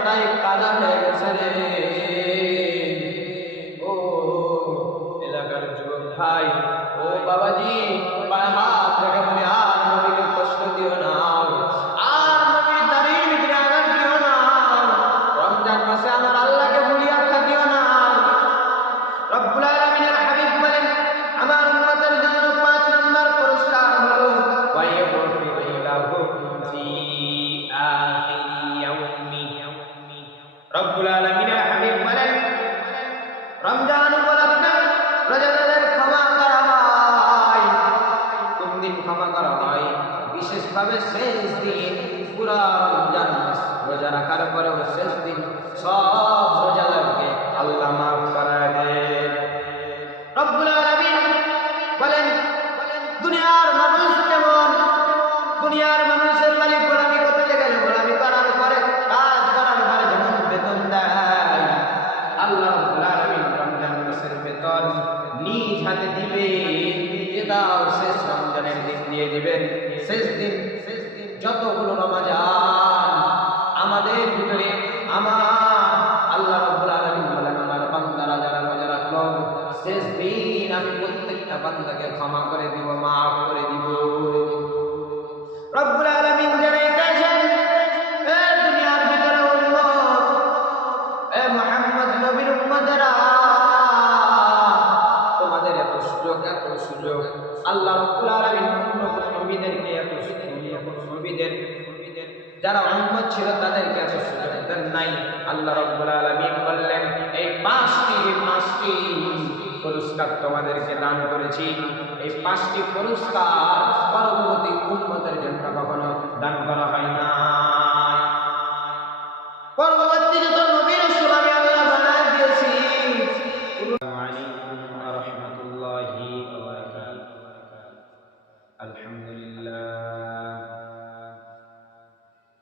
খাতায় কাদা হয়ে গেছে রে। ও এলাকার যুবক ভাই, ও বাবাজি, পায়ে হাত রেখে বলি, আর নবীকে কষ্ট দিও না, আর নবীর দাড়ির ভিতরে আঘাত দিও না। রমজান মাসে আমার আল্লাহকে ভুলিয়া থাকিও না। রব্বুল আলামিনের হাবিব বলেন, আমার উম্মতের জন্য 5 নম্বর পুরস্কার হলো ওয়ায়াগফিরু লাহুম ফি আখিরি ইয়াউমি। রব্বুল আলামিনের হাবিব বলেন, রমজান উপলক্ষে রোজাদারদের ক্ষমা করা হয়। কোন দিন ক্ষমা করা হয়? বিশেষভাবে শেষ দিন। পুরা রমজান মাস রোজা রাখার পরেও শেষ দিন সব রোজাদারকে আল্লাহ মাফ করে দেন। রব্বুল আলামিন বলেন, দুনিয়ার মানুষ কেমন? দুনিয়ার মানুষের মালিক গোলামি করতে গেলে গোলামি করার পরে, কাজ করার পরে যেমন বেতন দেয়, আল্লাহ রব্বুল আলামিন রমজান মাসের বেতন নিজ হাতে দিবে। এটাও শেষ রমজানের দিন দিয়ে দিবেন। শেষ দিন যতগুলো রমজান আমাদের ভিতরে, আমার আল্লাহ রাব্বুল আলামিন বলেন, আমার বান্দারা যারা রোজা রাখলো, শেষ দিন আমি প্রত্যেকটা বান্দাকে ক্ষমা করে দিব, মাফ করে দিব। রব্বুল আলামিন জানাইতেছেন, এ দুনিয়ার ভিতরে উম্মত, এ মুহাম্মদ নবীর উম্মতেরা, তোমাদের এত সুযোগ, এত সুযোগ। আল্লাহ রাব্বুল আলামিন অন্য কোন নবীদেরকে এত সুযোগ, নবীদের যারা উম্মত ছিল তাদেরকে এত সুযোগ দেন নাই। আল্লাহ রাব্বুল আলামিন বললেন, এই 5টি পুরস্কার তোমাদেরকে দান করেছি। এই 5টি পুরস্কার পরবর্তী উম্মতের জন্য কখনো দান করা হয় না। পরবর্তী যত নবী রাসূল আমি আল্লাহ বানায় দিয়েছি। আসসালামু আলাইকুম ওয়া রাহমাতুল্লাহি ওয়া বারাকাতুহু।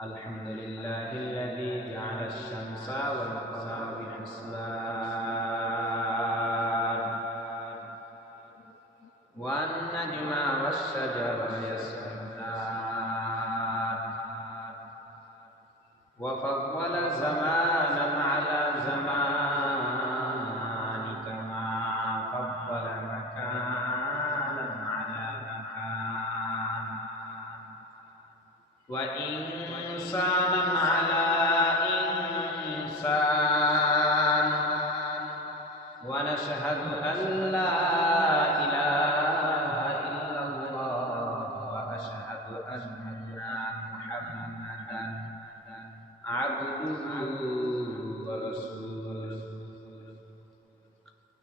আলহামদুলিল্লাহিল্লাযী জা'আলা আশ-শামসা ওয়াল কমারা বিহিসবান ওয়ান নাজমা ওয়াশ-শাজারা ইয়াসজুদান ওয়া ফাদ্দালা জামানান আলা জামানি কামা ফাদ্দালা মাকানান আলা মাকান ওয়া ইনসানান আলা ইনসান ওয়া নাশহাদু আন লা ইলাহা ইল্লাল্লাহ ওয়া আশহাদু আন্না মুহাম্মাদান আবদুহু ওয়া রাসূলুহু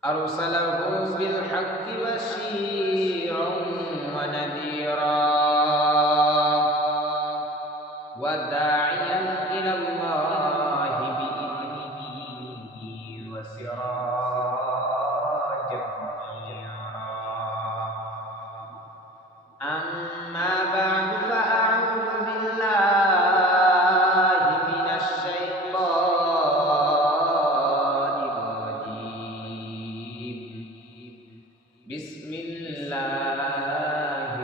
আরসালাহু বিল হাক্কি বাশীরান ওয়া নাযীরা وداعيا إلى الله بإذنه وسراجا منيرا أما بعد فأعوذ بالله من الشيطان الرجيم بسم الله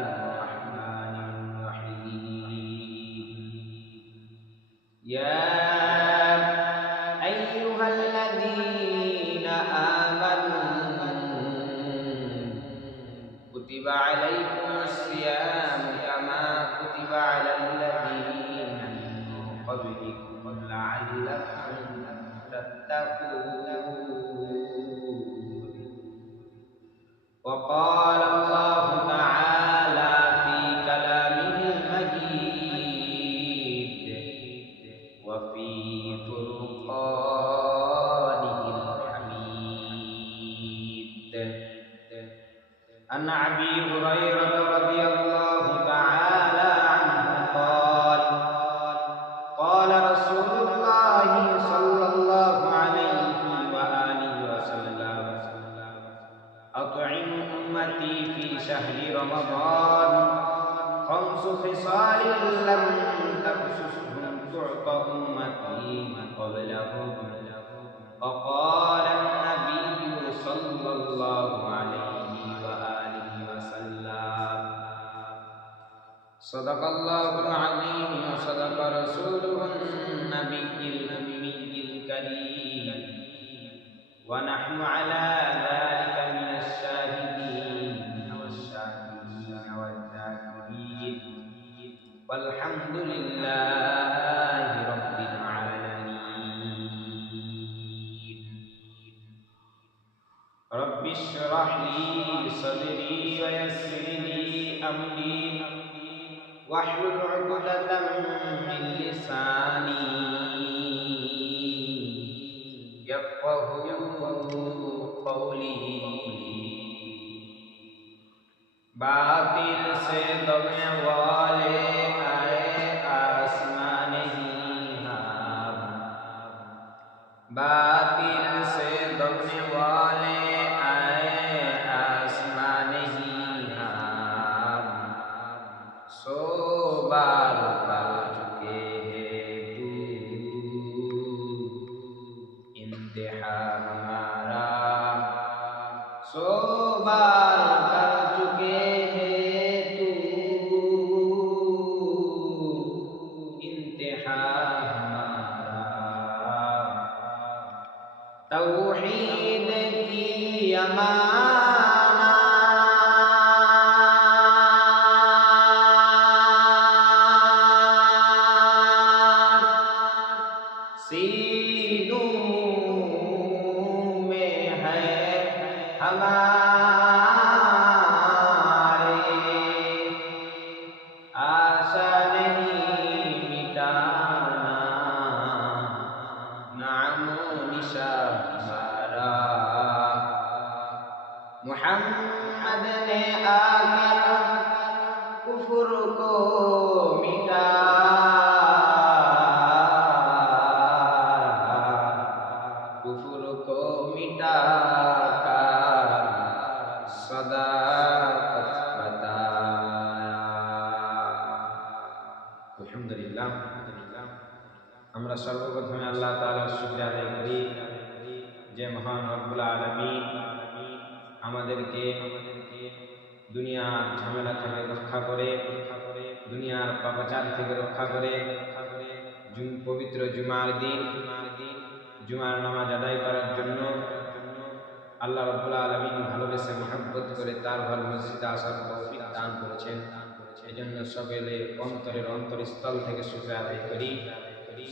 الرحمن الرحيم يا أيها الذين آمنوا كتب عليكم الصيام كما كتب على الذين من قبلكم لعلكم تتقون وقال الله تعالى في كلامه المجيد وفي فرقانه الحميد عن أبي هريرة رضي الله تعالى عنه قال قال رسول الله صلى الله عليه وآله وسلم أطعم أمتي في شهر رمضان 5 خصال لم تبسسهم تعطى أمتي قبلهم فقال النبي صلى الله عليه وآله وسلم صدق الله العظيم وصدق رسوله النبي الأمي ونحن على ذلك من الشاهدين والشاكرين والذاكرين والحمد لله رب العالمين. رب اشرح لي صدري ويسر لي أمري واحلل عقدة من لساني यफ़क़हू क़ौली। बातिल से दबने वाले आए आसमान ही हम, बातिल से दबने वाले आए आसमान ही हम, सो बार कर चुके इंतहा हमारा, सो बार कर चुके हैं तू इंतहा हमारा। तौहीद की अमानत सीनों हमारे, आशा नहीं मिटाना नामो निशा हमारा। मुहम्मद ने आकर कुफ्र को मिटा, कुफ्र को मिटा सदाकत बताया। अल्हम्दुलिल्लाह, আমরা সর্বপ্রথমে আল্লাহ তাআলার শুকরিয়া আদায় করি যে মহান রব্বুল আলামিন আমাদেরকে দুনিয়ার ঝামেলা থেকে রক্ষা করে, দুনিয়ার পাপাচার থেকে রক্ষা করে পবিত্র জুমার দিন জুমার নামাজ আদায় করার জন্য আল্লাহ রাব্বুল আলামিন ভালোবেসে মহব্বত করে তার ঘর মসজিদে আসার তৌফিক দান করেছেন। এজন্য সকলে অন্তরের অন্তরস্থল থেকে শুকরিয়া আদায় করি।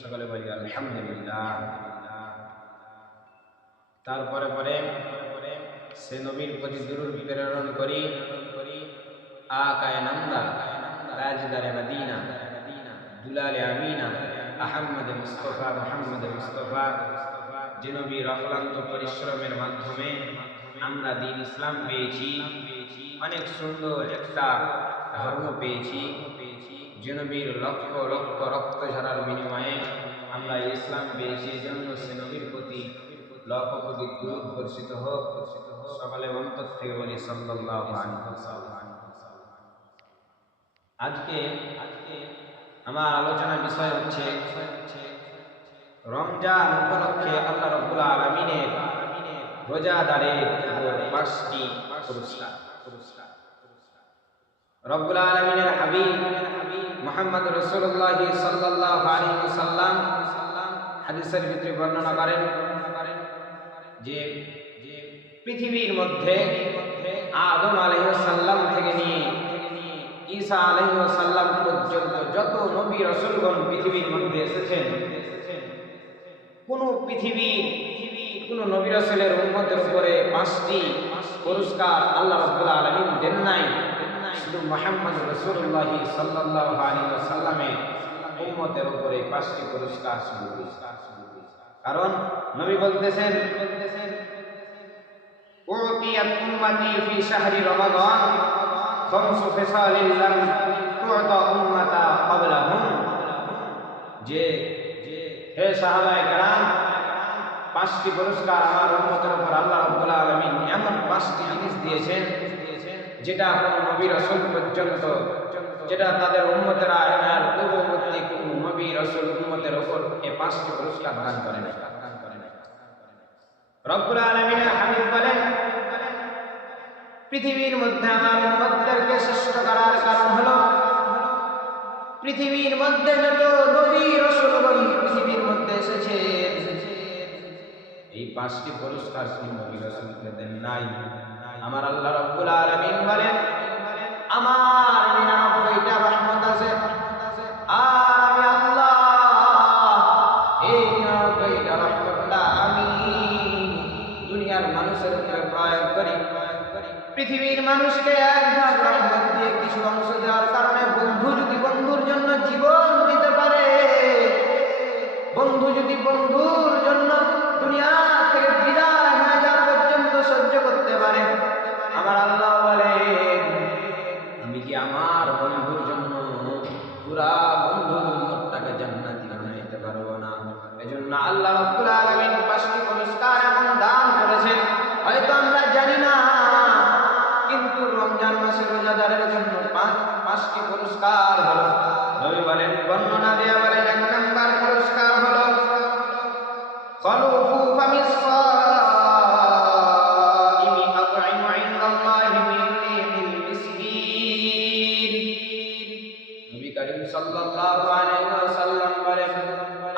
সকলে বলি আলহামদুলিল্লাহ। তারপরে সে নবীর প্রতি দুরূদ প্রেরণ করি আকায়ে নামদার তাজদারে মদিনা দুলালে আমিনা আহমদ মুস্তাফা মুহাম্মদ মুস্তাফা, যে নবীর অক্লান্ত পরিশ্রমের মাধ্যমে আমরা দ্বীন ইসলাম পেয়েছি, অনেক সুন্দর একটা ধর্ম পেয়েছি, যে নবীর লক্ষ লক্ষ রক্ত ঝরার বিনিময়ে আমরা ইসলাম পেয়েছি। এজন্য সে নবীর প্রতি লক্ষ কোটি দুরূদ বর্ষিত হোক। সকলে অন্তর থেকে বলি সাল্লাল্লাহু আলাইহি ওয়াসাল্লাম। আজকে আমার আলোচনার বিষয় হচ্ছে রমজান উপলক্ষে আল্লাহ রাব্বুল আলামিনের রোজাদারের উপর 5টি পুরস্কার। রব্বুল আলামিনের হাবিব মুহাম্মদ রাসূলুল্লাহ সাল্লাল্লাহু আলাইহি ওয়াসাল্লাম হাদিসের ভিতরে বর্ণনা করেন যে পৃথিবীর মধ্যে আদম আলাইহিস সালাম থেকে নিয়ে ঈসা আলাইহিস সালাম পর্যন্ত যত নবী রাসূলগণ পৃথিবীর মধ্যে এসেছেন, কোন নবী রাসূলের উম্মতের উপরে 5টি পুরস্কার আল্লাহ রাব্বুল আলামিন দেন নাই। শুধু মুহাম্মদ রাসূলুল্লাহ সাল্লাল্লাহু আলাইহি ওয়াসাল্লামের উম্মতের উপরে 5টি পুরস্কার শুরু হয়েছে। কারণ নবী বলতেছেন উতিয়াত উম্মতি ফি শাহরি রমাদান খামসু ফিসালিন লাম তু'তা উম্মাতা ক্বাবলাহুম, যে হে সাহাবায়ে কেরাম, 5টি পুরস্কার আমার উম্মতের উপর আল্লাহ রাব্বুল আলামিন এমন 5টি জিনিস দিয়েছেন যেটা কোন নবী রাসূল পর্যন্ত, যেটা তাদের উম্মতেরা এর পূর্ববর্তী কোন নবী রাসূল উম্মতের উপর এই 5টি পুরস্কার দান করেন। রব্বুল আলামিনের হাবিব বলেন, পৃথিবীর মধ্যে আমার উম্মতদেরকে শ্রেষ্ঠ করার কারণ হলো পৃথিবীর মধ্যে যত নবী রাসূলগণ পৃথিবীর মধ্যে এসেছেন, এই পাঁচটি পুরস্কার কোন নবী রাসূলকে দেন নাই। আমার আল্লাহ রাব্বুল আলামিন বলেন আমার 99টা রহমত আছে, আর আমি আল্লাহ এই 99টা রহমতটা আমি দুনিয়ার মানুষের উপরে প্রয়োগ করি। পৃথিবীর মানুষকে এক ভাগ রহমত দিয়ে কিছু অংশ দেওয়ার কারণে বন্ধু যদি বন্ধুর জন্য জীবন দিতে পারে, বন্ধু যদি বন্ধুর জন্য দুনিয়া থেকে বিদায় হয়ে যাওয়া পর্যন্ত সহ্য করতে পারে, আমার আল্লাহ বলেন আমি কি আমার বন্ধুর জন্য পুরা বন্ধুর উম্মতটাকে জান্নাতি বানাইতে পারবো না? এজন্য আল্লাহ রাব্বুল আলামিন 5টি পুরস্কার এমন দান করেছেন, হয়তো আমরা জানি না, কিন্তু রমজান মাসে রোজাদারের জন্য 5টি পুরস্কার হলো। নবী বলেন, বর্ণনা দেয়া বলেন 1 নাম্বার পুরস্কার হলো খালুফু ফামিস সাইমি আত'ইমু ইনদাল্লাহি মিন রিহিল মিসকিন। নবী করিম সাল্লাল্লাহু আলাইহি ওয়াসাল্লাম বলেন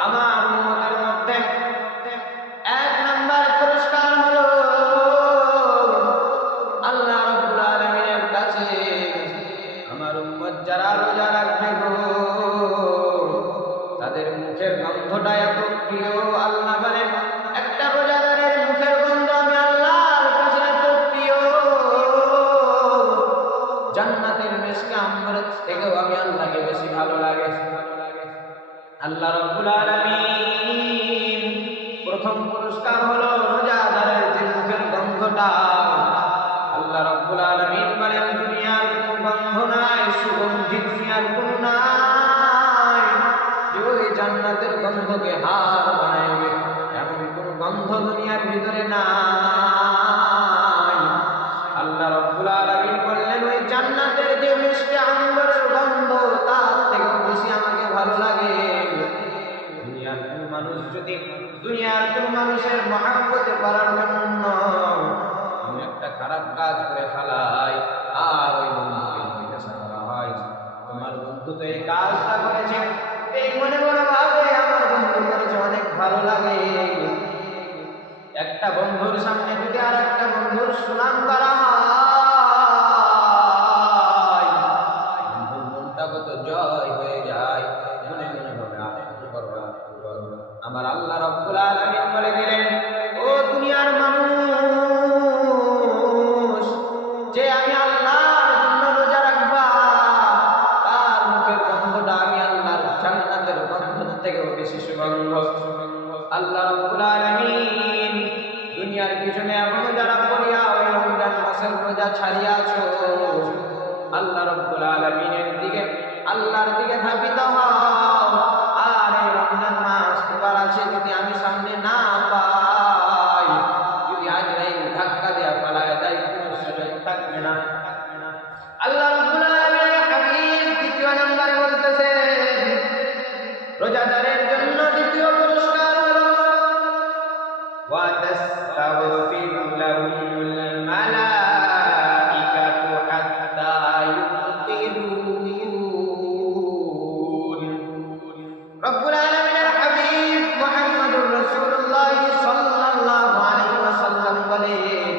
আমার উম্মতের মধ্যে 1 নাম্বার পুরস্কার হলো আল্লাহ রাব্বুল আলামিনের কাছে আমার উম্মত যারা রোজা রাখবে গো তাদের মুখের গন্ধটা এত প্রিয়। আল্লাহ বলেন একটা রোজাদারের মুখের গন্ধ আমি আল্লাহর কাছে এত প্রিয়, জান্নাতের মিশকে আম্বরের থেকেও আমি আল্লাহকে বেশি ভালো লাগে। আল্লাহ রাব্বুল আলামিন প্রথম পুরস্কার হলো রোজাদারের যে মুখের গন্ধটা। আল্লাহ রাব্বুল আলামিন বলেন দুনিয়ার কোনো গন্ধ নাই, সুগন্ধি দুনিয়ার কোনো নাই যে ওই জান্নাতের গন্ধকে হার বানাইবে, এমন কোনো গন্ধ দুনিয়ার ভিতরে নাই। আল্লাহ রাব্বুল আলামিন বললেন ওই জান্নাতের যে মিষ্টি আম্বরের গন্ধ তার থেকে বেশি আমাকে ভালো লাগে। দুনিয়ার কোনো মানুষের মহব্বতে করার জন্য আমি একটা খারাপ কাজ করে ফেলাই আর ওই বন্ধুকে জিজ্ঞাসা করা হয় তোমার বন্ধু তো এই কাজটা করেছে, এই মনে মনে ভাবে আমার বন্ধু করেছে, অনেক ভালো লাগে। একটা বন্ধুর সামনে যদি আর একটা বন্ধুর সুনাম করা হয় বন্ধুর মনটা কত জয় হয়ে যায়, মনে মনে ভাবে আনন্দ করবো। আমার আল্লাহ রাব্বুল আলামিন বলে দিলেন ও দুনিয়ার মানুষ, যে আমি আল্লাহর জন্য রোজা রাখবা তার মুখের গন্ধটা আমি আল্লাহর জান্নাতের গন্ধ থেকেও বেশি সুগন্ধ। আল্লাহ রাব্বুল আলামিন দুনিয়ার পিছনে এখনো যারা পড়িয়া ওই রমজান মাসের রোজা ছাড়িয়াছো, আল্লাহ রাব্বুল আলামিনের দিকে আল্লাহর দিকে ধাবিত হও। আর এই রমজান মাস তোমার আছে যদি আমি সামনে না পাই, যদি আজরাইল ধাক্কা দেয়া পালায় দেয় কোনো সুযোগ থাকবে না। আল্লাহ রাব্বুল আলামিনের হাবিব 2 নম্বরে বলতেছেন রোজাদারের জন্য 2য় পুরস্কার হলো ওয়া তাস্তাগফিরু লাহুমুল মালাইকাতু হাত্তা ইউতিরুন। রব্বুল আলামিনের হাবিব মুহাম্মদুর রাসূলুল্লাহ সাল্লাল্লাহু আলাইহি ওয়াসাল্লাম বলেন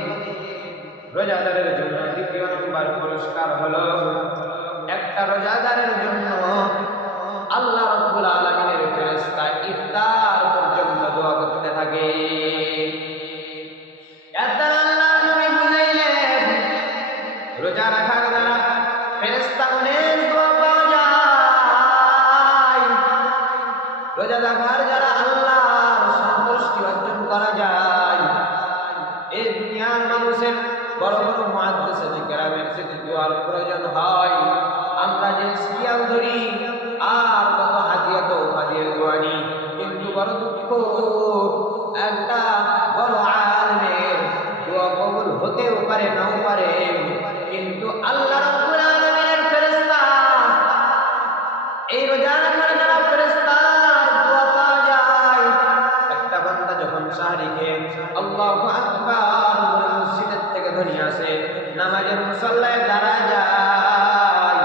রোজাদারের জন্য 2য় নম্বর পুরস্কার হলো একটা রোজাদারের জন্য আল্লাহ রাব্বুল আলামিনের ফেরেশতা ইফতার পর্যন্ত দোয়া করতে থাকে। এটা আল্লাহ নবী বুঝাইলেন রোজা রাখার দ্বারা ফেরেশতাগণের দোয়া পাওয়া যায়, রোজা রাখার দ্বারা আল্লাহর সন্তুষ্টি অর্জন করা যায়। এই দুনিয়ার মানুষের বড় বড় মুহাদ্দিসিন কেরামের যদি দোয়ার প্রয়োজন হয় আমরা যে সিরিয়াল ধরি আর কত হাদিয়া তওবা দিয়ে দোয়া নিই, কিন্তু বড় দুঃখ একটা বড় আলেমের দোয়া কবুল হতেও পারে নাও পারে, কিন্তু আল্লাহ রাব্বুল আলামিনের ফেরেশতা এই রোজা রাখার দ্বারা ফেরেশতার দোয়া পাওয়া যায়। একটা বান্দা যখন সাহরি খেয়ে আল্লাহু আকবার বলে মসজিদের থেকে ধ্বনি আসে, নামাজের মুসাল্লায় দাঁড়ায় যায়,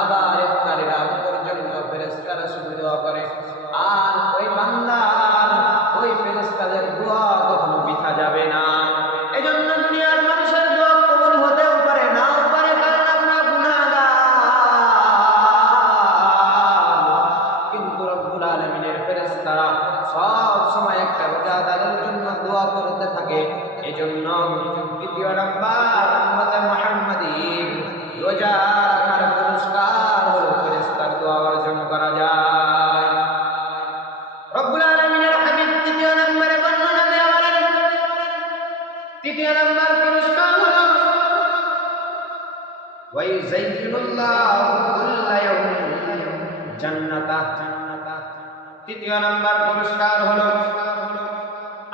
আবার ইফতারের রোজাদারেরা সব সময় একটা রোজাদারের জন্য দোয়া করতে থাকে। এজন্য দ্বিতীয় নাম্বার উম্মতে মুহাম্মাদীর রোজা রাখার পুরস্কার হলো ফেরেশতার দোয়া অর্জন করা যায়। রব্বুল আলামিনের হাবিব তৃতীয় নম্বরে বর্ণনা দিয়ে বলেন, তৃতীয় নম্বর পুরস্কার হলো ওয়াইযাইয়িনুল্লাহু কুল্লা ইয়াউমিন জান্নাতা। তৃতীয় নম্বর পুরস্কার হলো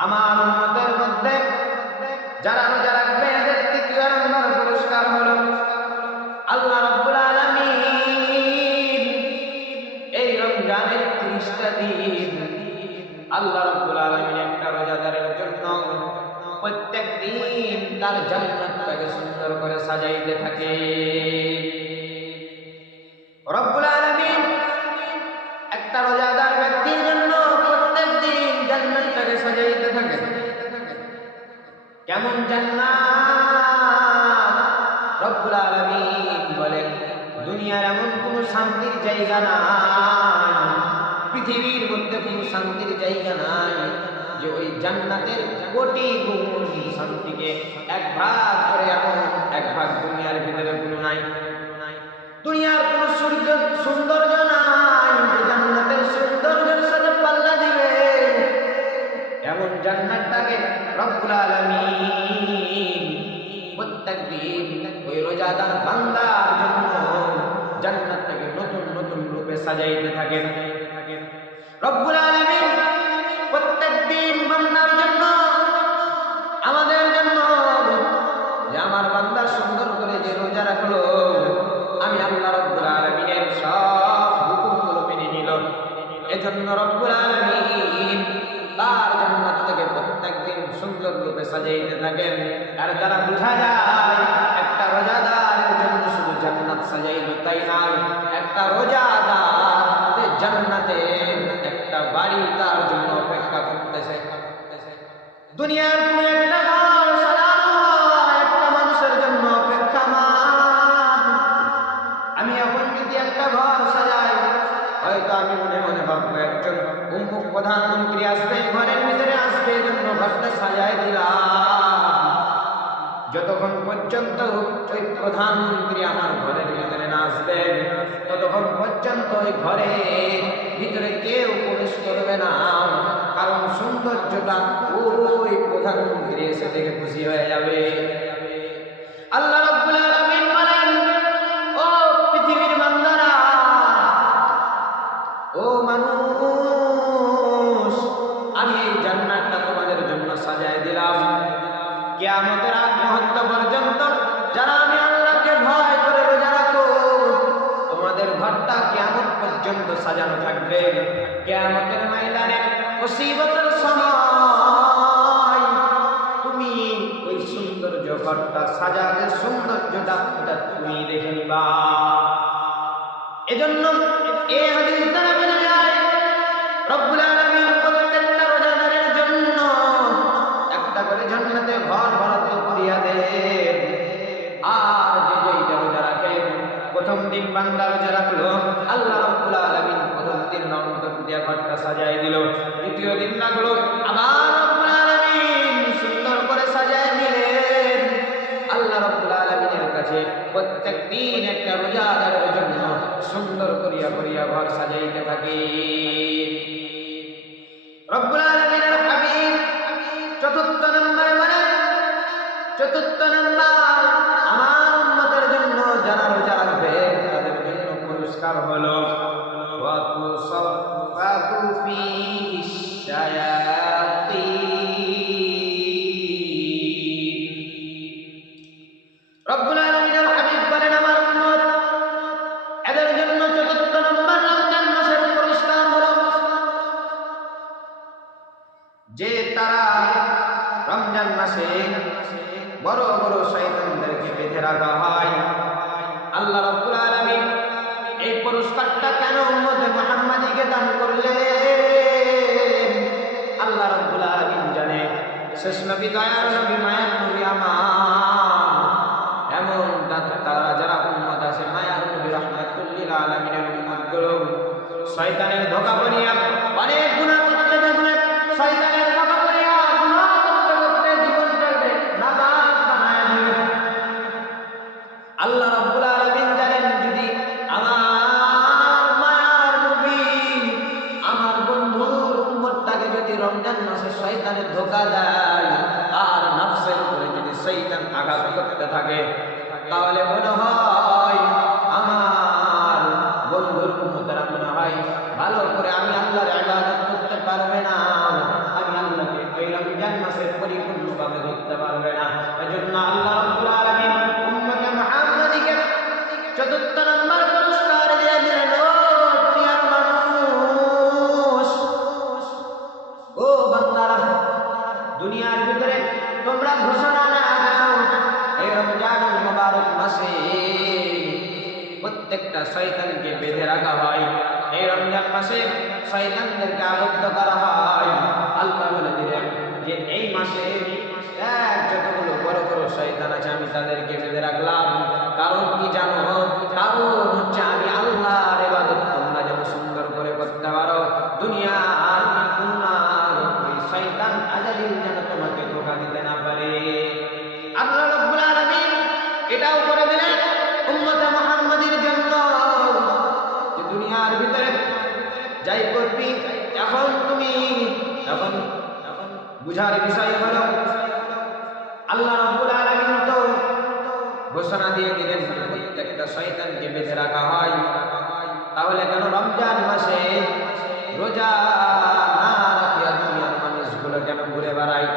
আমার উম্মতের মধ্যে যারা রোজা রাখবে এদের তৃতীয় নম্বর পুরস্কার হলো আল্লাহ রাব্বুল আলামিন এই রমজানের 30টা দিন আল্লাহ রাব্বুল আলামিন একটা রোজাদারের জন্য প্রত্যেক দিন তার জান্নাতটাকে সুন্দর করে সাজাইতে থাকে। রব্বুল আলামিন একটা রোজাদার ব্যক্তির জন্য প্রত্যেক দিন জান্নাতটাকে সাজাইতে থাকে। কেমন জান্নাত? রব্বুল আলামিন বলেন, দুনিয়ার এমন কোনো শান্তির জায়গা নাই, পৃথিবীর মধ্যে কোনো শান্তির জায়গা নাই যে ওই জান্নাতের কোটি গুণ শান্তিকে এক ভাগ করে এমন এক ভাগ দুনিয়ার ভিতরে কোনো নাই। দুনিয়ার কোনো সৌন্দর্য নাই যে জান্নাতের সৌন্দর্যের সাথে পাল্লা দিবে। এমন জান্নাতটাকে রব্বুল আলামিন প্রত্যেক দিন ওই রোজাদার বান্দার জন্য জান্নাতটাকে নতুন নতুন রূপে সাজাইতে থাকেন। রব্বুল আলামিন প্রত্যেক দিন বান্দার জন্য, আমাদের জন্য, যে আমার বান্দা সুন্দর করে যে রোজা রাখলো, আমি আল্লাহ রব্বুল আলামিনের সব হুকুমগুলো মেনে নিল, এজন্য রব্বুল আলামিন তার জান্নাত থেকে প্রত্যেকদিন সুন্দর রূপে সাজাইতে থাকেন। আর দ্বারা বোঝা যায় একটা রোজাদারের জন্য শুধু জান্নাত সাজাইল তাই নয়, একটা রোজাদার জান্নাতের একটা বাড়ি তার জন্য অপেক্ষা করতেছে। দুনিয়ার কোন একটা ঘর সাজানো হয় একটা মানুষের জন্য অপেক্ষামান। আমি এখন যদি একটা ঘর সাজাই, হয়তো আমি মনে মনে ভাববো একজন অমুক প্রধানমন্ত্রী আসবে, ঘরের ভিতরে আসবে, এজন্য ঘরটা সাজাই দিলাম। যতক্ষণ পর্যন্ত ওই প্রধানমন্ত্রী আমার ঘরের ভিতরে না আসবে, ততক্ষণ পর্যন্ত ওই ঘরের ভিতরে কেউ প্রবেশ করবে না, কারণ সৌন্দর্যটা ওই প্রধানমন্ত্রী এসে দেখে খুশি হয়ে যাবে। আল্লাহ রাব্বুল আলামিন বলেন, ও পৃথিবীর বান্দারা, ও মানুষ, আমি এই জান্নাতটা তোমাদের জন্য সাজায় দিলাম। কিয়ামতের আগ মুহূর্ত পর্যন্ত যারা আমি আল্লাহকে ভয় করে রোজা রাখো, তোমাদের ঘরটা কিয়ামত পর্যন্ত সাজানো থাকবে। কিয়ামতের ময়দানে মুসিবতের সময় তুমি ওই সৌন্দর্য ঘরটা সাজাতে সৌন্দর্যটা ওটা তুমি দেখে নিবা। এজন্য এই হাদিস দ্বারা বোঝা যায় রব্বুল আলামিন প্রত্যেকটা রোজাদারের জন্য একটা করে জান্নাতে ঘর বরাদ্দ করিয়া দেন। আর যে রোজা রাখে, প্রথম দিন বান্দা রোজা রাখলো, আল্লাহ রাব্বুল আলামিন প্রথম দিন নতুন দিয়া ঘরটা সাজাই দিল। দ্বিতীয় দিন রাখলো, আবার রব্বুল আলামিন সুন্দর করে সাজাই দিলেন। আল্লাহ রাব্বুল আলামিনের কাছে প্রত্যেক দিন একটা রোজাদারের জন্য সুন্দর করিয়া করিয়া ঘর সাজাইতে থাকে। রব্বুল আলামিনের হাবিব চতুর্থ নম্বর বলেন, চতুর্থ নম্বর আমার উম্মতের জন্য যারা রোজা রাখবে তাদের জন্য পুরস্কার হলো ওয়াতুসাফফাতু ফীহিশ শায়াতীন। রব্বুল আলামিনের হাবিব বলেন, আমার উম্মত এদের জন্য চতুর্থ নম্বর রমজান মাসের পুরস্কার হলো যে তারা রমজান মাসে বড় বড় শয়তানদেরকে বেঁধে রাখা হয়। আল্লাহ রাব্বুল আলামিন এই পুরস্কারটা কেন উম্মতে মুহাম্মাদীকে দান করলেন? আল্লাহ রাব্বুল আলামিন জানে। শেষ নবী, দয়ার নবী, মায়ার নবী আমার এমন তারা যারা উম্মত আছে, মায়ার নবী রাহমাতুল লিল আলামিনের উম্মতগুলো শয়তানের ধোঁকা পড়িয়া অনেক গুনাহ রমজান মাসে শয়তানের ধোঁকা দেয় আর নফসের উপরে যদি শয়তান আঘাত করতে থাকে, তাহলে মনে হয় আমার বন্ধুর উম্মতেরা মনে হয় ভালো করে আমি আল্লাহর ইবাদত করতে পারবে না, আমি আল্লাহকে ওই রমজান মাসে পরিপূর্ণভাবে ধরতে পারবে না। এজন্য আল্লাহ রাব্বুল আলামিন উম্মতে মুহাম্মাদীকে চতুর্থ নম্বর পুরস্কার দিয়ে দিলেন, ও দুনিয়ার মানুষ, ও বান্দারা, দুনিয়ার ভিতরে তোমরা ঘোষণা না দাও এই রমজান মুবারক মাসে প্রত্যেকটা শয়তানকে বেঁধে রাখা হয়, এই রমজান মাসে শয়তানদেরকে আবদ্ধ করা হয়। আল্লাহ বলে দিলেন যে এই মাসে যতগুলো বড় বড় শয়তান আছে আমি তাদেরকে বেঁধে রাখলাম। কারণ কি জানো? কারণ হচ্ছে আমি আল্লাহর ইবাদত তোমরা যেন সুন্দর করে করতে পারো, দুনিয়ার ওই শয়তান আজালিল যেন তোমাকে ধোঁকা দিতে না পারে। আল্লাহ রাব্বুল আলামিন এটাও করে দিলেন উম্মতে মুহাম্মাদীর জন্য যে দুনিয়ার ভিতরে যাই করবি, এখন বুঝার বিষয় হলো আল্লাহ রাব্বুল আলামিন তো ঘোষণা দিয়ে দিলেন প্রত্যেকটা শয়তানকে বেঁধে রাখা হয়, তাহলে কেন রমজান মাসে রোজা না রাখিয়া দুনিয়ার মানুষগুলো কেন ঘুরে বেড়ায়?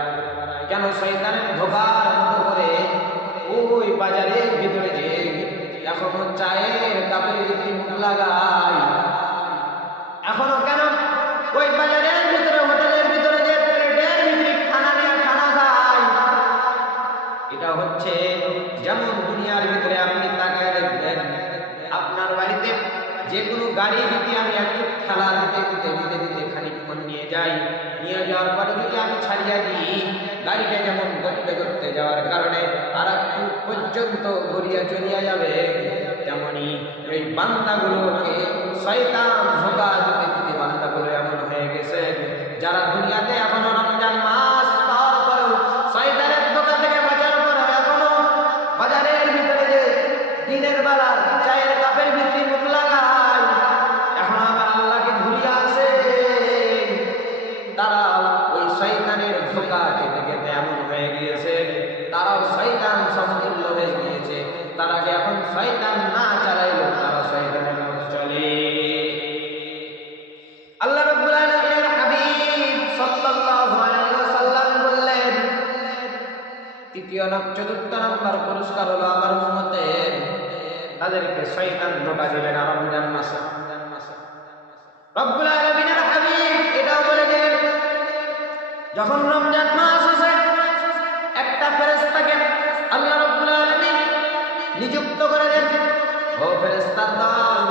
কেন শয়তানের ধোঁকার মতো করে ওই বাজারের ভিতরে যে এখনো চায়ের কাপের ভিতরে মুখ লাগায়, এখনো কেন ওই বাজারের ভিতরে হোটেলের ভিতরে যে প্লেটের ভিতরে খানা নিয়ে খানা খায়? এটা হচ্ছে যেমন দুনিয়ার ভিতরে আপনি তাকায় দেখবেন আপনার বাড়িতে যে কোনো গাড়ি যদি আমি একটু খেলা দিতে খানিকক্ষণ নিয়ে যাই, নিয়ে যাওয়ার পরে যদি আমি ছাড়িয়ে দিই, গাড়িটা যেমন করতে যাওয়ার কারণে আর একটু পর্যন্ত ঘুরিয়া চলিয়া যাবে, তেমনি এই বান্দাগুলোকে শয়তান ধোঁকা দিতে বান্দাগুলো এমন হয়ে গেছে যারা দুনিয়াতে এখনো রমজান মাস পাওয়ার পরেও শয়তানের ধোঁকা থেকে বাঁচার পরে এখনো বাজারের ভিতরে যে দিনের বেলা চায়ের কাপের ভিতরে মুখ লাগায়, এখন আমার আল্লাহকে ভুলিয়া আছে, তারা ওই শয়তানের ধোঁকা খেতে খেতে এমন হয়ে গিয়েছে, তারাও শয়তান সমতুল্য হয়ে গিয়েছে। তারা যে এখন শয়তান না চালাইল, তারা শয়তানের মতো চলে। আল্লাহ রাব্বুল আলামিনের হাবিব সাল্লাল্লাহু আলাইহি ওয়াসাল্লাম বললেন, চতুর্থ নম্বর পুরস্কার হলো আমার উম্মতের তাদেরকে শয়তান ধোঁকা দিবে না রমজান মাসে। রব্বুল আলামিনের হাবিব এটাও বলে দিলেন, যখন রমজান মাস আসে একটা ফেরেশতাকে আল্লাহ রাব্বুল আলামিন নিযুক্ত করে দেন, ও ফেরেশতার দল,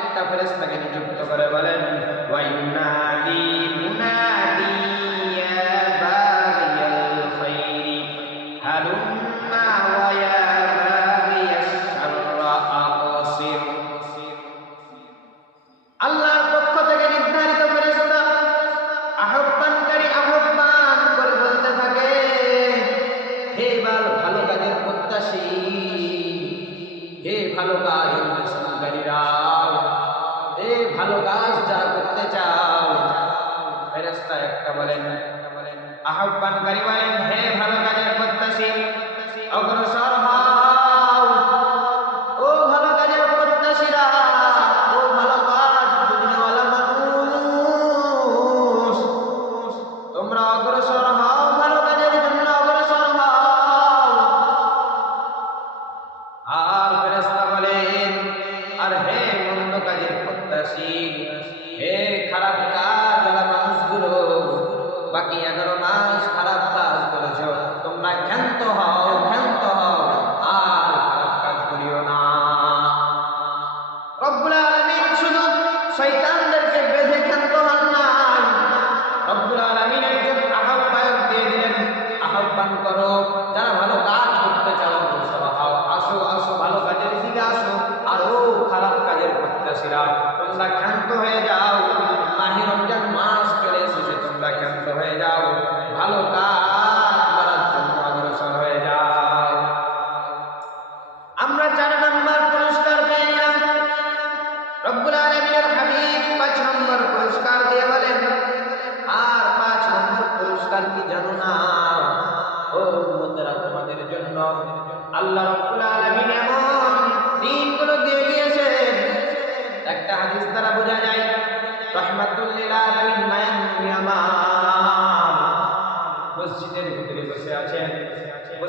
একটা ফেরেশতাকে নিযুক্ত করে বলেন, ওয়া ইউনাদি মুনাদি ইয়া বাগিয়াল খাইরি হালুম্মা ওয়া ইয়া বাগিয়াশ শাররা আকসির। আল্লাহর পক্ষ থেকে নির্ধারিত ফেরেশতা আহ্বানকারী আহ্বান করে বলতে থাকে, হে ভালো কাজের প্রত্যাশী, হে ভালো কাজ অনুসরণকারীরা, হে ভালো কাজ যারা করতে চাও। ফেরেশতা একটা বলেন, আহ্বানকারী বলেন, হে ভালো কাজের প্রত্যাশী, অগ্রসর হও, ও ভালো কাজের প্রত্যাশীরা, ও ভালো কাজ দুনিয়াওয়ালা মানুষ, তোমরা অগ্রসর হও, ভালো কাজের জন্য অগ্রসর হও। আর ফেরেশতা বলেন, আর হে মন্দ কাজের প্রত্যাশী, হে খারাপ কাজ যারা মানুষগুলো বাকি 11 মাস খারাপ কাজ করেছ,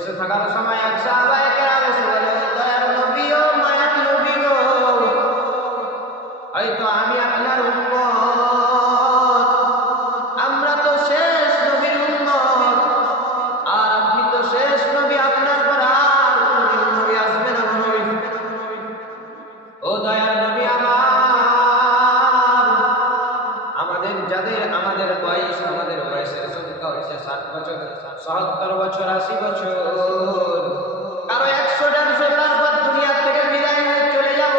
বেঁচে থাকার সময় এক সাহাবায়ে কেরাম এসে বলল, দয়ার নবী ও মায়ার নবী গো, হয়তো আমি আপনার উম্মত, আমরা তো শেষ নবীর উম্মত, আর আপনি তো শেষ নবী, আপনার পর আর কোনদিন নবী আসবে না। নবী ও দয়ার নবী আমার, আমাদের বয়সের সংখ্যা হচ্ছে 60 বছর, 70 বছর, 80 বছর, কারো 100-150 পর দুনিয়া থেকে বিদায় হয়ে চলে যাব।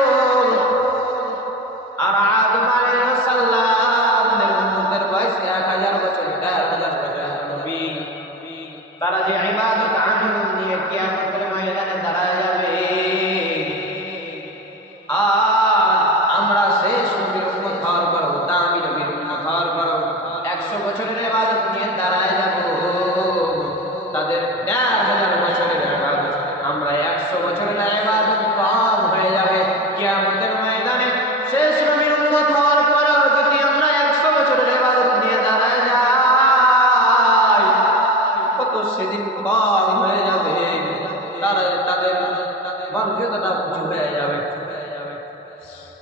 আর আদম আলাইহিস সালামের উম্মতের বয়স 1000 বছর, 1000 বছর। নবী তারা যে ইবাদত আমল নিয়ে কিয়ামতের ময়দানে দাঁড়ায় যাবে, আর আমরা শেষ নবীর উম্মত হওয়ার পর, দামি নবীর উম্মত হওয়ার পর 100 বছরের ইবাদত নিয়ে দাঁড়ায় যাব। তাদের 1000 বছরের ইবাদত, আমরা 100 বছরের ইবাদত কম হয়ে যাবে। কিয়ামতের ময়দানে শেষ নবীর উম্মত হওয়ার পর যদি আমরা 100 বছরের ইবাদত নিয়ে দাঁড়ায় যাই, কত সেদিন কম হয়ে যাবে, তাদের মর্যাদাটা উঁচু হয়ে যাবে।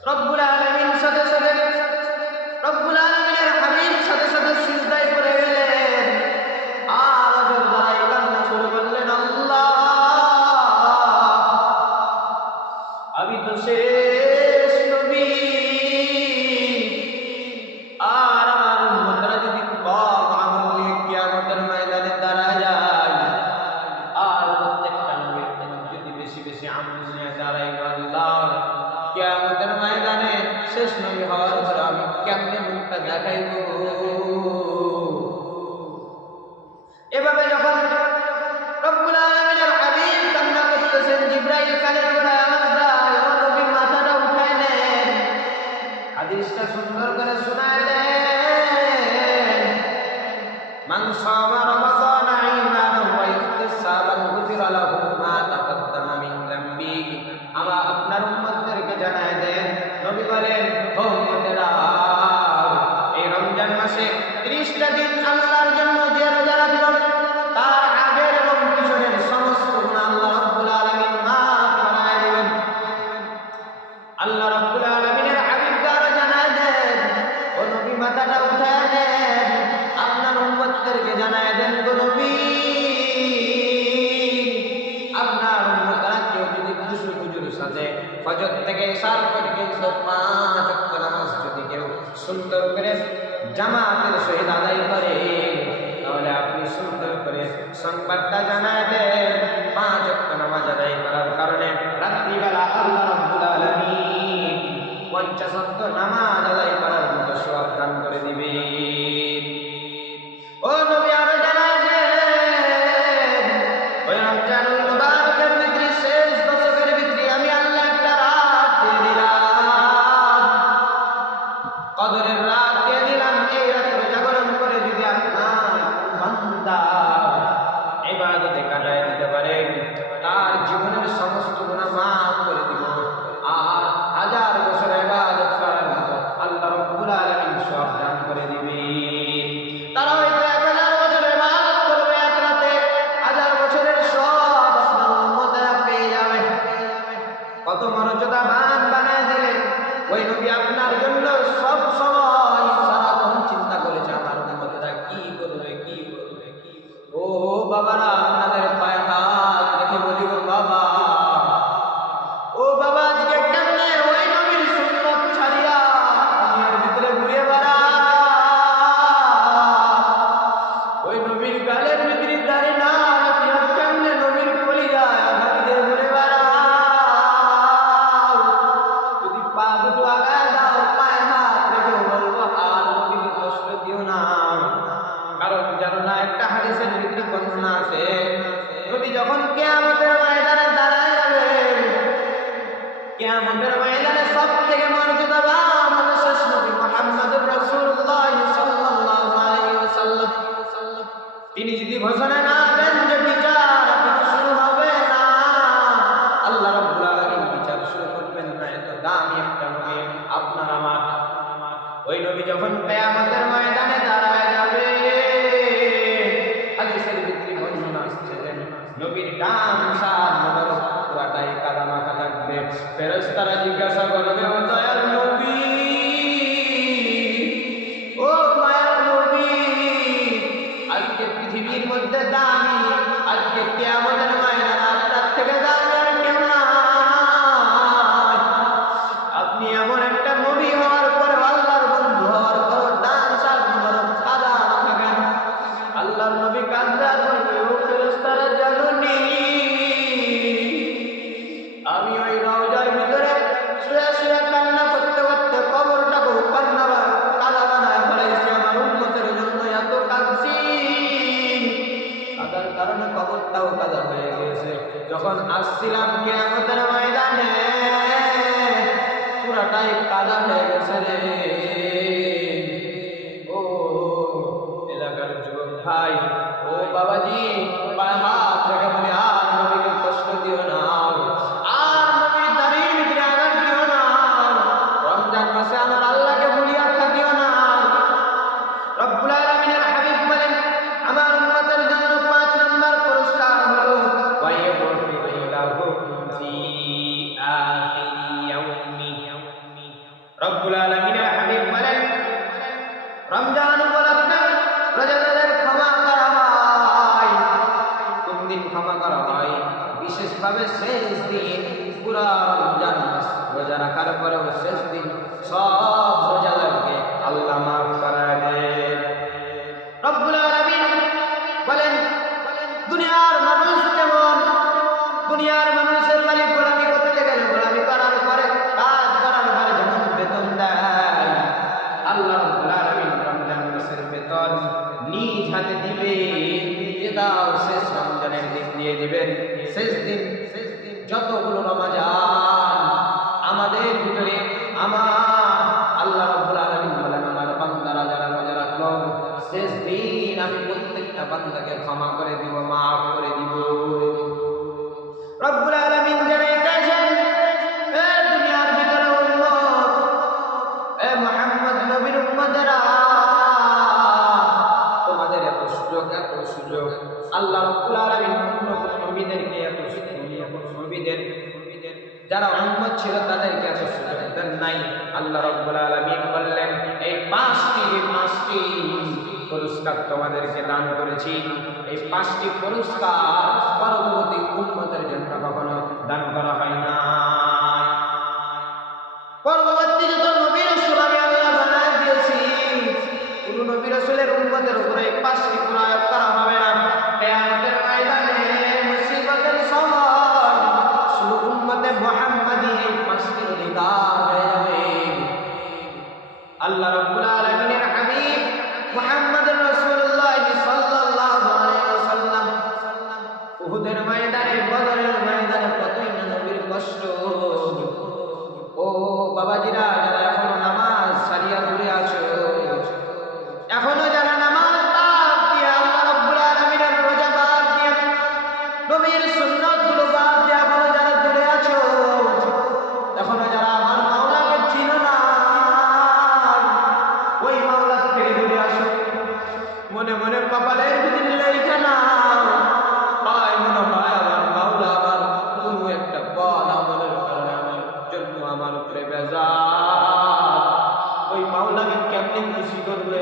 রব্বুল আলামিন সাথে সাথে, রব্বুল আলামিনের হাবিব সাথে সাথে সিজদায় পড়ে গেলেন, আর ওদের দ্বারাই কান্না শুরু করলেন, আল্লাহ আমি তো শেষ নবী, আর আমার উম্মতরা যদি কম আমল নিয়ে কিয়ামতের ময়দানে দাঁড়ায় যায়, আর প্রত্যেকটা নবীর যদি বেশি বেশি আমল নিয়ে দাঁড়াই, আল্লাহ কিয়ামতের ময়দানে শেষ নবী হওয়ার পর আমি কেমনে মুখটা দেখাইব? এভাবে যখন রব্বুল আলামিনের হাবিব কান্না করতেছেন, জিবরাইল কানের গোড়ায় আওয়াজ দেয়, ও নবী মাথাটা উঠায় নেন, হাদিসটা সুন্দর করে শোনায় দেন, মান সামা রমাযান ঈমানান ওয়া ইহতিসাবান গুফিরা লাহু মা তাকাদ্দামা মিন যামবিহি। আমার আপনার উম্মতদেরকে জানায় দেন, নবী বলেন, ও উম্মতেরা, এই রমজান মাসে 30টা দিন আল্লাহর জন্য যে রোজা রাখলো, তার আগের এবং পিছনের সমস্ত গুনাহ আল্লাহ রাব্বুল আলামিন মাফ করে দিবেন। আল্লাহ রাব্বুল আলামিনের হাবিবকে আরো জানায় দেন, ও নবী মাথাটা উঠায় দেন, আপনার উম্মতদেরকে জানায় দেন, গো নবী, আপনার উম্মতরা কেউ যদি খুশুর সাথে ফজর থেকে ইশার পর্যন্ত 5 ওয়াক্ত নামাজ যদি কেউ সুন্দর করে জামাতের সহিত আদায় করে, তাহলে আপনি সুন্দর করে সংবাদটা জানায় দেন, 5 ওয়াক্ত নামাজ আদায় করার কারণে রাত্রিবেলা আল্লাহ রাব্বুল আলামিন 50 ওয়াক্ত নামাজ আদায় করার মতো সওয়াব দান করে দিবেন। ও নবী আরো জানায় দেন, ওই রমজানুল মুবারকের ভিতরে শেষ দশকের ভিতরে আমি আল্লাহ একটা রাত দিয়ে দিলাম, কদরের রাত দিয়ে দিলাম। এই রাত্রে জাগরণ করে যদি আপনার বান্দা ইবাদতে কাটায় দিতে পারে, তার জীবনের সমস্ত গুনাহ মাফ করে দিব, আর 1000 বছর ইবাদত করার মতো আল্লাহ রাব্বুল আলামিন সওয়াব দান করে দিবেন। তারা হয়তো 1000 বছর ইবাদত করবে এক রাতে, 1000 বছরের সওয়াব আপনার উম্মতেরা পেয়ে যাবে। কত মর্যাদাবান বানায় দিলেন ওই নবী, আপনার জন্য সব সময় সারাক্ষণ চিন্তা করেছে আমার উম্মতেরা কি করবে, কি করবে। ও বাবারা, আপনাদের পায়ে হাত রেখে বলি, গো বাবা, ও বাবা, আজকে কেমনে ওই নবীর সুন্নাত ছাড়িয়া দুনিয়ার ভিতরে ঘুরে বেড়া, ওই নবীর গালের ভিতরে দাঁড়ি না রাখিয়া কেমনে নবীর কলিজায় আঘাত দিয়ে ঘুরে বেড়া। যদি পা দুটো আগায় দাও, পায়ে হাত রেখে বলবো, আর নবীকে কষ্ট দিও না, কারণ জানো না, একটা হাদিসের ভিতরে বর্ণনা আছে, নবী যখন কিয়ামতের ময়দানে দাঁড়ায় যাবেন, কিয়ামতের ময়দানে সবথেকে মর্যাদাবান হবে শেষ নবী মুহাম্মদুর রাসূলুল্লাহ সাল্লাল্লাহু আলাইহি ওয়াসাল্লাম। তিনি যদি ঘোষণা না দেন যে বিচার এখন শুরু হবে না, আল্লাহ রাব্বুল আলামিন বিচার শুরু করবেন না। এত দামি একটা নবী আপনার আমার, ওই নবী যখন কিয়ামতের ময়দানে দাঁড়ায় যাবে, হাদিসের ভিতরে বর্ণনা আসছে যে নবীর কবরটাও কাদা হয়ে গেছে। যখন আসছিলাম কিয়ামতের ময়দানে পুরাটাই কাদা হয়ে গেছে রে। ও এলাকার যুবক ভাই, ও বাবাজি, পায়ে হাত রেখে বলি আর নবীকে কষ্ট দিও না, আর নবীর দাড়ির ভিতরে আঘাত দিও না। রমজান মাসে আমার আল্লাহকে ভুলিয়া থাকিও না। রব্বুল আলামিনের হাবিব বলেন, আমার উম্মতের জন্য 5 নম্বর পুরস্কার হলো ওয়ায়াগফিরু লাহুম ফি আখিরি ইয়াউমি। রব্বুল আলামিনের হাবিব বলেন, রমজান উপলক্ষে রোজাদারদের ক্ষমা করা হয়। কোন দিন ক্ষমা করা হয়? বিশেষভাবে শেষ দিন। পুরা রমজান মাস রোজা রাখার পরেও শেষ দিন সব রোজাদারকে আল্লাহ মাফ করে দেন। রব্বুল আলামিন বলেন, দুনিয়ার মানুষ কেমন? দুনিয়ার মানুষের মালিক গোলামি করতে গেলে গোলামি করার পরে কাজ করার পরে যেমন বেতন দেয়, আল্লাহ রব্বুল আলামিন রমজান মাসের বেতন নিজ হাতে দিবেন। এটাও শেষ রমজানের দিন দিয়ে দিবেন। শেষ দিন যতগুলো রমজান আমাদের ভিতরে, আমার আল্লাহ রব্বুল আলামিন বলেন, আমার বান্দারা যারা রোজা রাখলো শেষ দিন আমি প্রত্যেকটা বান্দাকে ক্ষমা করে দিব, মাফ করে দিব। রব্বুল আলামিন জানাইতেছেন, এ দুনিয়ার ভিতরে উম্মত, এ মুহাম্মদ নবীর উম্মতেরা, তোমাদের এত সুযোগ, এত সুযোগ। আল্লাহ রব্বুল আলামিন নবীদেরকে এত সুযোগ, নবীদের যারা উম্মত ছিল তাদেরকে এত সুযোগ দেন নাই। আল্লাহ রব্বুল আলামিন বললেন, এই 5টি পুরস্কার তোমাদেরকে দান করেছি। এই 5টি পুরস্কার পরবর্তী উম্মতের জন্য কখনো দান করা হয় না। পরবর্তী যত নবী রাসূল আমি আল্লাহ বানায় দিয়েছি, কোন নবী রাসূলের উম্মতের উপরে এই 5টি প্রয়োগ করা হবে না। কিয়ামতের ময়দানে মুসিবতের সময় শুধু উম্মতে মুহাম্মাদী এই 5টির অধিকার হয়ে যাবে। আল্লাহ রাব্বুল আলামিনের হাবিব মুহাম্মদুর রাসূলুল্লাহ সাল্লাল্লাহু আলাইহি ওয়াসাল্লাম উহুদের ময়দানে, বদরের ময়দানে কতই না নবীর কষ্ট। ও বাবাজিরা, যারা এখনো নামাজ ছাড়িয়া দূরে আছো, এখনো যারা নামাজ বাদ দিয়ে, আল্লাহ রাব্বুল আলামিনের রোজা বাদ দিয়ে, নবীর সুন্নাতগুলো বাদ দিয়ে এখনো যারা দূরে আছো, এখনো যারা আমার মাওলাকে চিনো না, ওই মাওলা থেকে দূরে আসো। মনে মনে কপালের ভিতরে লেখা নাও, হয় মনে হয় আমার মাওলা আমার কোনো একটা বদ আমলের কারণে আমার জন্য আমার উপরে বেজার। ওই মাওলাকে কেমনে খুশি করবে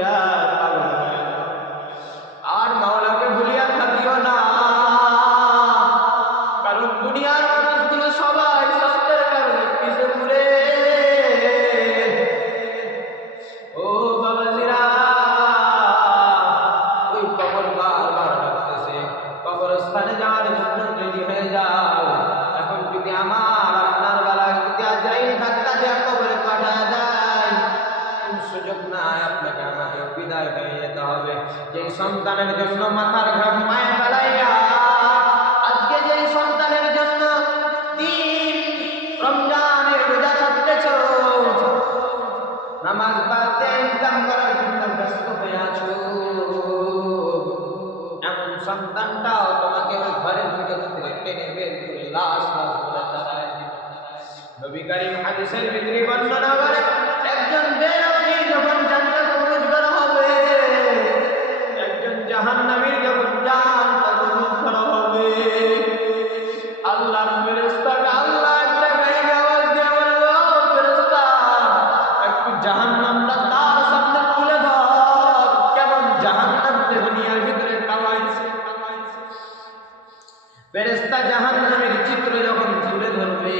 আর মাওলাকে ভুলিয়া থাকিও না। কারণ দুনিয়ার মানুষগুলো সবাই সত্যের কারণে পিছে ঘুরে। ও বাবাজিরা, ওই কবর বারবার ডাকতেছে, কবরস্থানে যাওয়ার জন্য রেডি হয়ে যাও। এখন যদি আমার আপনার বেলায় যদি আজরাইল ধাক্কা দিয়ে কবরে পাঠায় দেয়, কোন সুযোগ নাই, আপনাকে আমাকে বিদায় হয়ে যেতে হবে। যেই সন্তানের জন্য মাথার ঘাম পায়ে ফেলাইয়া, আজকে যেই সন্তানের জন্য 3 রমজানের রোজা ছাড়তেছ, নামাজ বাদ দিয়ে ইনকাম করার জন্য ব্যস্ত হয়ে আছো, এমন সন্তানটাও তোমাকে ওই ঘরের ভিতর থেকে টেনে বের করে লাশ করে দাঁড়ায়। নবী কারীম হাদিসের ভিতরে বর্ণনা করে, একজন বেনবী যখন জান্নাতে প্রবেশ করা হবে, একজন জাহান্নামীর যখন জাহান্নামে প্রবেশ করা হবে, আল্লাহর ফেরেশতাকে আল্লাহ একটা গায়ে আওয়াজ দিয়ে বলল, ফেরেশতা একটু জাহান্নামটা তার সামনে তুলে ধর, কেমন জাহান্নামকে দুনিয়ার ভিতরে কামাইছে। ফেরেশতা জাহান্নামের চিত্র যখন তুলে ধরবে,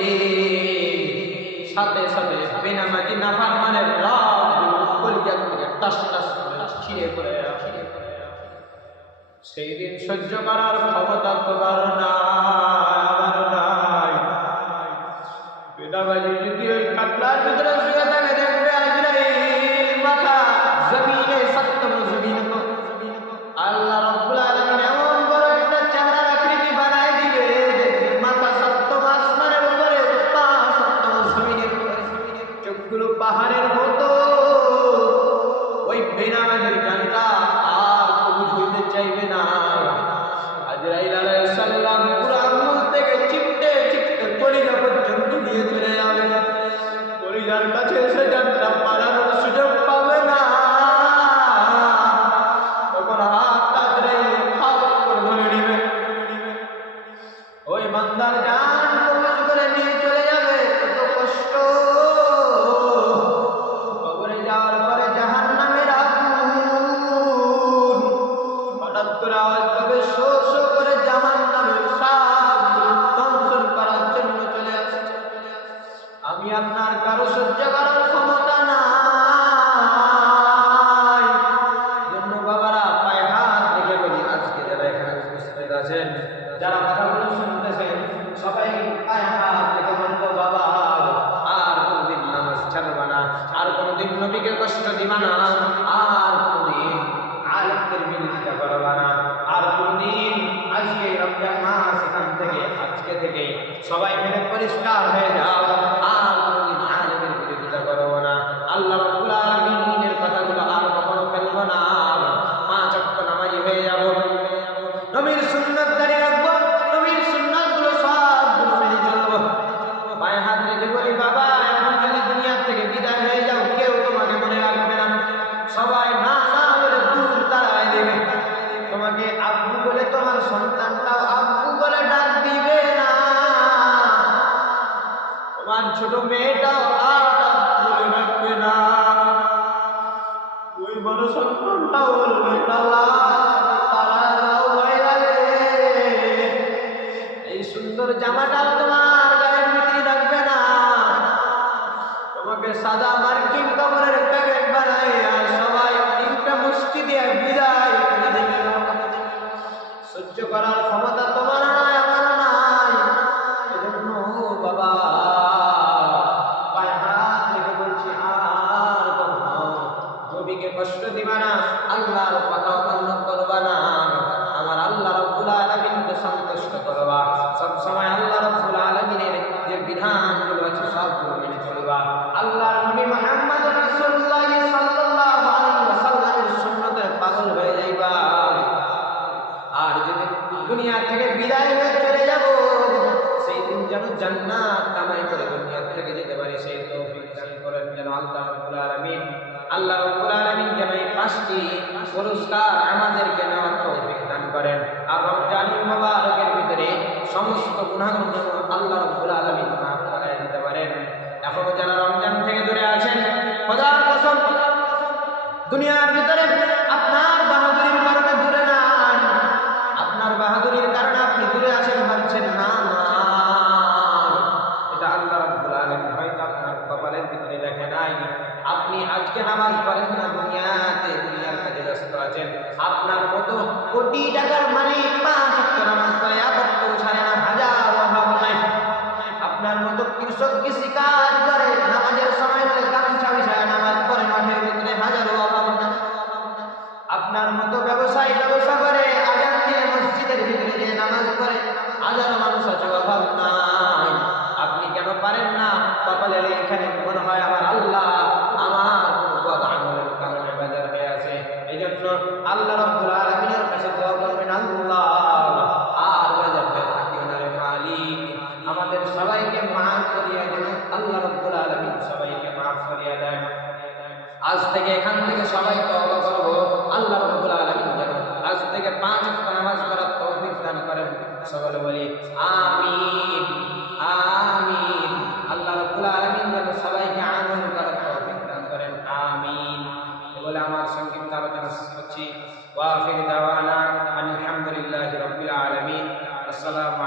সাথে সাথে বেনামাজি নাফরমানের রাগগুলো কলিজা থেকে টাস টাস করে ছিঁড়ে পড়ে আসে। সেই দিন সহ্য করার ক্ষমতা তোমার নাই, আমার নাই। বেনামাজি যদি ওই কাটলার ভিতরে শুয়ে থাকে, দেখবে আজরাইল মাথা জমিনে সত্যম জমিনে। আল্লাহ রাব্বুল আলামিন এমন বড় একটা চেহারা দিবা। আর যেদিন দুনিয়া থেকে বিদায় হয়ে চলে যাব, সেই দিন যেন জান্নাত কামাই করে দুনিয়া থেকে যেতে পারি, সেই তৌফিক দান করেন যেন আল্লাহ রাব্বুল আলামিন। আল্লাহ রাব্বুল আলামিন যেন এই 5টি পুরস্কার আমাদেরকে নেওয়ার তৌফিক দান করেন। আর রমজানুল মুবারকের ভিতরে সমস্ত গুনাহগুলো যেন আল্লাহ রাব্বুল আলামিন মাফ করে দিতে পারেন। এখনো যারা রমজান থেকে দূরে আছেন, খোদার কসম দুনিয়ার ভিতরে আপনার বাহাদুরির কারণে দূরে নাই, আপনার বাহাদুরির কারণে আপনি দূরে আছেন ভাবছেন না, এটা আল্লাহ রাব্বুল আলামিন হয়তো আপনার কপালের ভিতরে লেখে নাই। আপনি আজকে নামাজ পড়েন না, দুনিয়াতে দুনিয়ার কাজে ব্যস্ত আছেন। আপনার মতো কোটি টাকার মালিক 5 ওয়াক্ত নামাজ পড়ে একত্র ছাড়ে না, হাজার অভাব নাই। আপনার মতো কৃষক কৃষি কাজ করে, নামাজের সময় হলে গামছা বিছায় নামাজ পড়ে, মাঠের ভিতরে হাজারো অভাব নাই। আপনার মতো ব্যবসায়ী ব্যবসা করে, আজান দিয়ে মসজিদের ভিতরে যে নামাজ পড়ে, হাজারো মানুষ আছে, অভাব নাই। আপনি কেন পারেন না? কপালে এখানে মনে হয় আমার আল্লাহ আমার বদ আমলের কারণে বেজার হয়ে আছে। এই জন্য আল্লাহ রাব্বুল আলামিনের কাছে দোয়া করবেন, আল্লাহ আর বেজার হয়ে থাকিও না রে মালিক, আমাদের সবাইকে মাফ করিয়া দেন। আল্লাহ রাব্বুল আলামিন সবাইকে মাফ করিয়া দেন। আজ থেকে এখান থেকে সবাই তওবা করব, আল্লাহ রাব্বুল আলামিন যেন আজ থেকে 5 ওয়াক্ত নামাজ পড়ার তৌফিক দান করেন। সকলে বলি আমিন আমিন। আল্লাহ রাব্বুল আলামিন যেন সবাইকে আমল করার তৌফিক দান করেন, আমিন। বলে আমার সংক্ষিপ্ত আলোচনা শেষ করছি। ওয়া আখির দাওয়ানা আলহামদুলিল্লাহি রাব্বিল আলামিন। আসসালামু